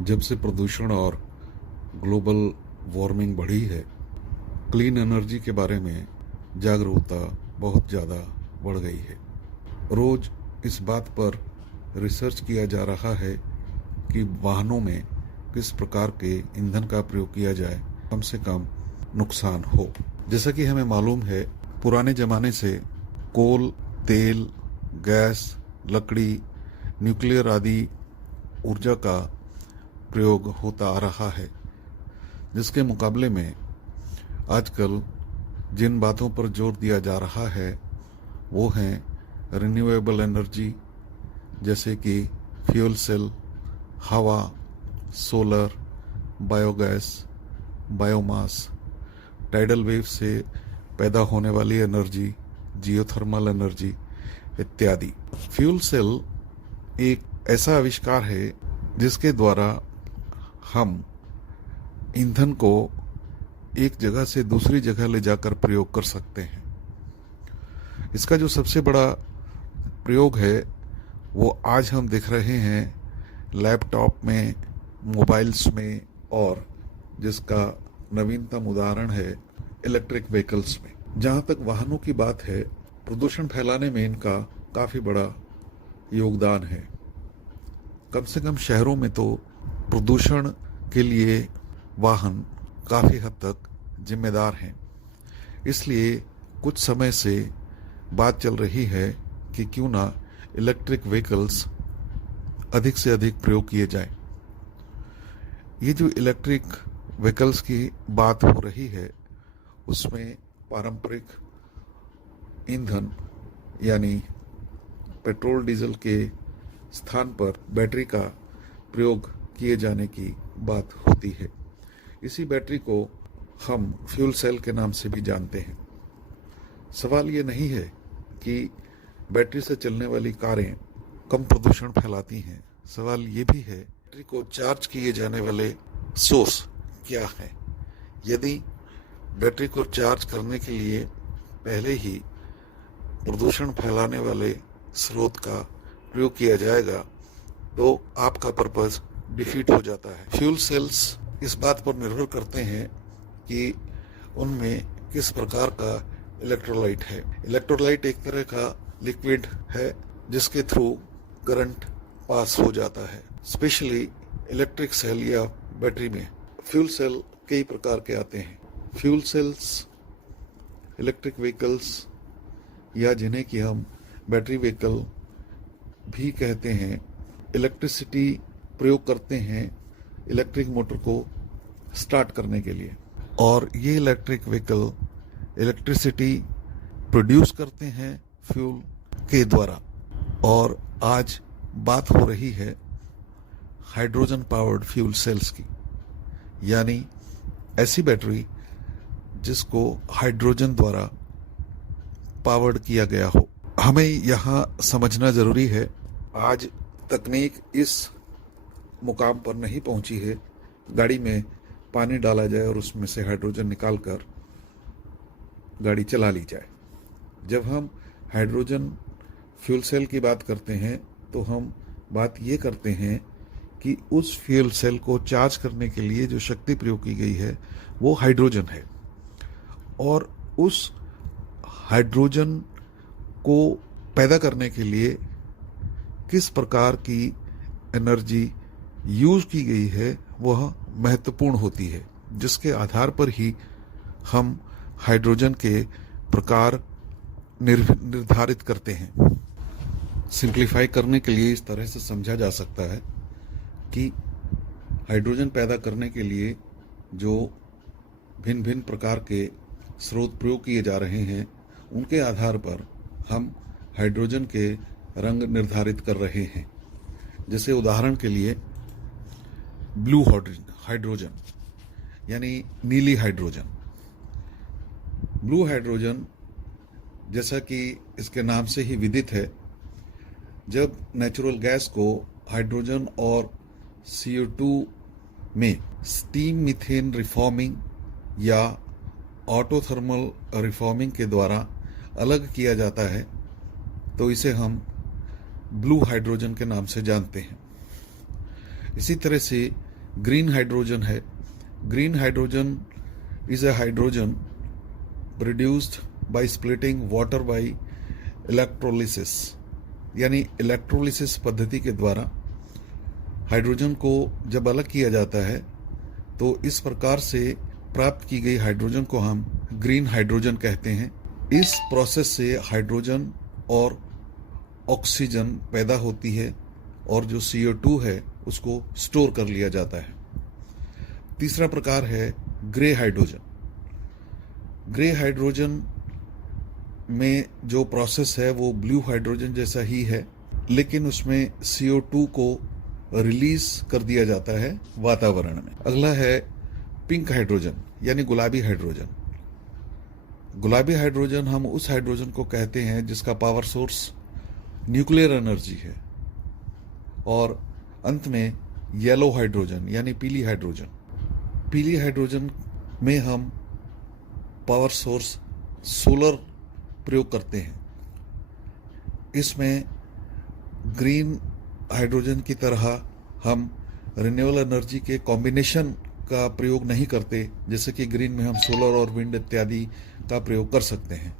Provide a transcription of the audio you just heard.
जब से प्रदूषण और ग्लोबल वार्मिंग बढ़ी है, क्लीन एनर्जी के बारे में जागरूकता बहुत ज़्यादा बढ़ गई है। रोज़ इस बात पर रिसर्च किया जा रहा है कि वाहनों में किस प्रकार के ईंधन का प्रयोग किया जाए कम से कम नुकसान हो। जैसा कि हमें मालूम है, पुराने ज़माने से कोल, तेल, गैस, लकड़ी, न्यूक्लियर आदि ऊर्जा का प्रयोग होता आ रहा है, जिसके मुकाबले में आजकल जिन बातों पर जोर दिया जा रहा है वो हैं रिन्यूएबल एनर्जी, जैसे कि फ्यूल सेल, हवा, solar, biogas, biomass, tidal wave से पैदा होने वाली एनर्जी, जियोथर्मल एनर्जी इत्यादि। फ्यूल सेल एक ऐसा आविष्कार है जिसके द्वारा हम ईंधन को एक जगह से दूसरी जगह ले जाकर प्रयोग कर सकते हैं। इसका जो सबसे बड़ा प्रयोग है वो आज हम देख रहे हैं लैपटॉप में, मोबाइल्स में, और जिसका नवीनतम उदाहरण है इलेक्ट्रिक व्हीकल्स में। जहाँ तक वाहनों की बात है, प्रदूषण फैलाने में इनका काफ़ी बड़ा योगदान है। कम से कम शहरों में तो प्रदूषण के लिए वाहन काफ़ी हद तक जिम्मेदार हैं। इसलिए कुछ समय से बात चल रही है कि क्यों ना इलेक्ट्रिक व्हीकल्स अधिक से अधिक प्रयोग किए जाएं। ये जो इलेक्ट्रिक व्हीकल्स की बात हो रही है उसमें पारंपरिक ईंधन यानी पेट्रोल डीजल के स्थान पर बैटरी का प्रयोग किए जाने की बात होती है। इसी बैटरी को हम फ्यूल सेल के नाम से भी जानते हैं। सवाल ये नहीं है कि बैटरी से चलने वाली कारें कम प्रदूषण फैलाती हैं। सवाल ये भी है बैटरी को चार्ज किए जाने वाले सोर्स क्या हैं। यदि बैटरी को चार्ज करने के लिए पहले ही प्रदूषण फैलाने वाले स्रोत का प्रयोग किया जाएगा तो आपका पर्पस डिफीट हो जाता है। फ्यूल सेल्स इस बात पर निर्भर करते हैं कि उनमें किस प्रकार का इलेक्ट्रोलाइट है। इलेक्ट्रोलाइट एक तरह का लिक्विड है जिसके थ्रू करंट पास हो जाता है। स्पेशली इलेक्ट्रिक सेल या बैटरी में फ्यूल सेल कई प्रकार के आते हैं। फ्यूल सेल्स इलेक्ट्रिक व्हीकल्स या जिन्हें कि हम बैटरी व्हीकल भी कहते हैं, इलेक्ट्रिसिटी प्रयोग करते हैं इलेक्ट्रिक मोटर को स्टार्ट करने के लिए, और ये इलेक्ट्रिक व्हीकल इलेक्ट्रिसिटी प्रोड्यूस करते हैं फ्यूल के द्वारा। और आज बात हो रही है हाइड्रोजन पावर्ड फ्यूल सेल्स की, यानी ऐसी बैटरी जिसको हाइड्रोजन द्वारा पावर्ड किया गया हो। हमें यहाँ समझना जरूरी है, आज तकनीक इस मुकाम पर नहीं पहुंची है गाड़ी में पानी डाला जाए और उसमें से हाइड्रोजन निकालकर गाड़ी चला ली जाए। जब हम हाइड्रोजन फ्यूल सेल की बात करते हैं तो हम बात ये करते हैं कि उस फ्यूल सेल को चार्ज करने के लिए जो शक्ति प्रयोग की गई है वो हाइड्रोजन है, और उस हाइड्रोजन को पैदा करने के लिए किस प्रकार की एनर्जी यूज की गई है वह महत्वपूर्ण होती है, जिसके आधार पर ही हम हाइड्रोजन के प्रकार निर्धारित करते हैं। सिंप्लीफाई करने के लिए इस तरह से समझा जा सकता है कि हाइड्रोजन पैदा करने के लिए जो भिन्न भिन्न प्रकार के स्रोत प्रयोग किए जा रहे हैं उनके आधार पर हम हाइड्रोजन के रंग निर्धारित कर रहे हैं। जैसे उदाहरण के लिए ब्लू हाइड्रोजन यानी नीली हाइड्रोजन। ब्लू हाइड्रोजन जैसा कि इसके नाम से ही विदित है, जब नेचुरल गैस को हाइड्रोजन और CO2 में स्टीम मीथेन रिफॉर्मिंग या ऑटोथर्मल रिफॉर्मिंग के द्वारा अलग किया जाता है तो इसे हम ब्लू हाइड्रोजन के नाम से जानते हैं। इसी तरह से ग्रीन हाइड्रोजन है। Green hydrogen is a hydrogen produced by splitting water bye electrolysis, यानी इलेक्ट्रोलिसिस पद्धति के द्वारा हाइड्रोजन को जब अलग किया जाता है तो इस प्रकार से प्राप्त की गई हाइड्रोजन को हम ग्रीन हाइड्रोजन कहते हैं। इस प्रोसेस से हाइड्रोजन और ऑक्सीजन पैदा होती है और जो CO2 है उसको स्टोर कर लिया जाता है। तीसरा प्रकार है ग्रे हाइड्रोजन। ग्रे हाइड्रोजन में जो प्रोसेस है वो ब्लू हाइड्रोजन जैसा ही है, लेकिन उसमें CO2 को रिलीज कर दिया जाता है वातावरण में। अगला है पिंक हाइड्रोजन यानी गुलाबी हाइड्रोजन। गुलाबी हाइड्रोजन हम उस हाइड्रोजन को कहते हैं जिसका पावर सोर्स न्यूक्लियर एनर्जी है। और अंत में येलो हाइड्रोजन यानी पीली हाइड्रोजन। पीली हाइड्रोजन में हम पावर सोर्स सोलर प्रयोग करते हैं। इसमें ग्रीन हाइड्रोजन की तरह हम रिन्यूएबल एनर्जी के कॉम्बिनेशन का प्रयोग नहीं करते, जैसे कि ग्रीन में हम सोलर और विंड इत्यादि का प्रयोग कर सकते हैं।